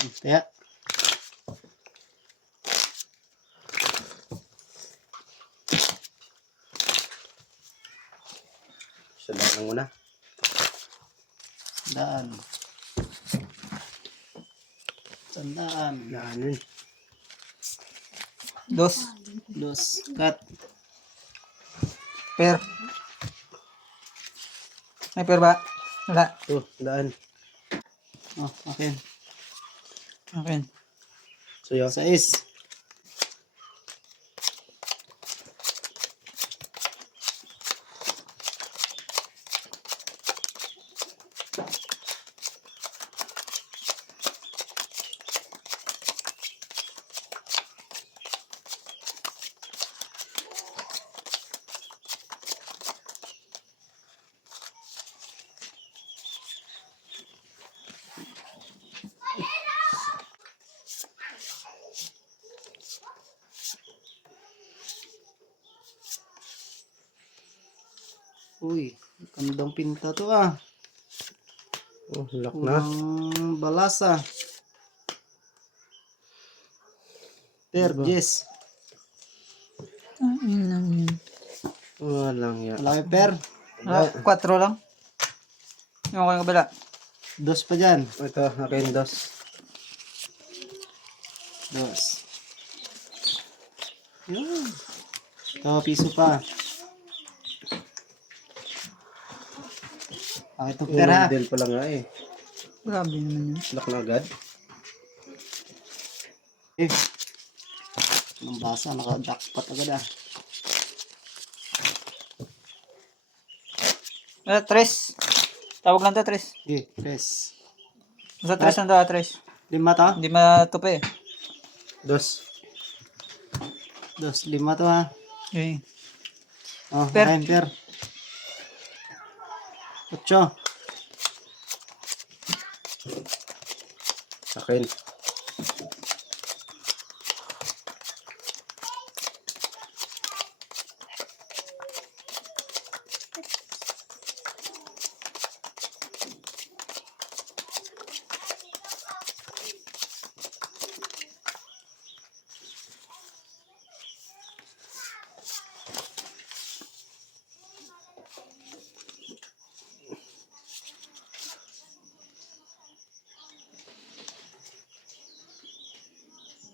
Kaya. Sadaan muna. Daan. Sandaan. Daanin. Dos. Cut. Per. May per ba? Wala. Oh, daan. Oh, akin. Okay. Sa'yo. 6. Uy, gandang pinta to ah. Oh, lock na. Balasa. Per, Diba? Jess. Walang yan. Wala kay per. Wala. 4 lang. Yung ako yung kabila. 2 pa dyan. Ito, akin 2. 2. Yun. Ito, piso pa. Okay, ito per ha. Model pa lang nga eh. Grabe naman yun. Lock na agad. Eh. Nang basa, naka-jackpot agad ah. Wala, 3. Tawag lang to, 3. Okay, press. Basta 3 lang to, 3. 5 to? Hindi matupi eh. 2. 2, 5 to ha. Okay. Oh, Per. akin per. 8. Akin.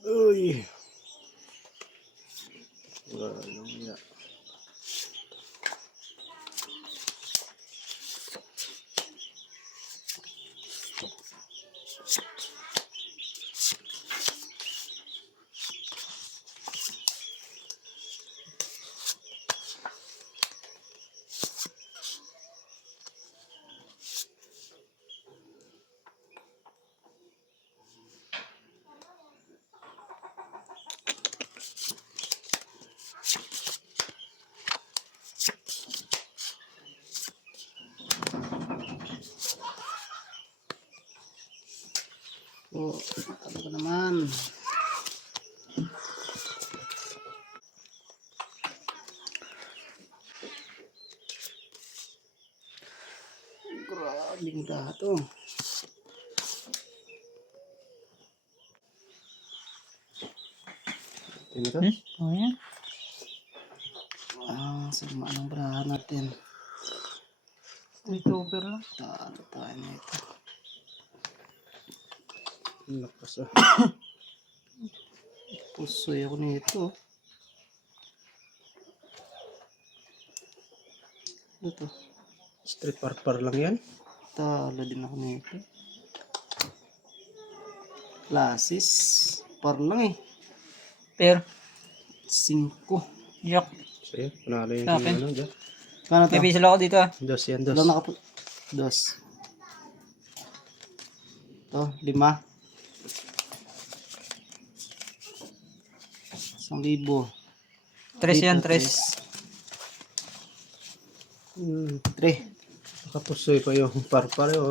Uy. Walang yan. Oh, ano ba naman? Grabing dato. Ano to? Oh, yan. Sama ng brahan natin. Street over lang. Talo tayo nito. Lakas ah. Pusoy ako nito. Ito. Street parpar lang yan. Talo din ako nito. Klasis. Par lang eh. Per. 5. Yak. Sa'yo, panalo yung Sa akin. ano dyan. Kano to? May piso lang ako dito ah. 2 yan, 2. Ilan nakaput? 2. Ito, 5. 1,000. 3 yan, Dito, 3. 3. Nakapusoy pa yung parpar oh.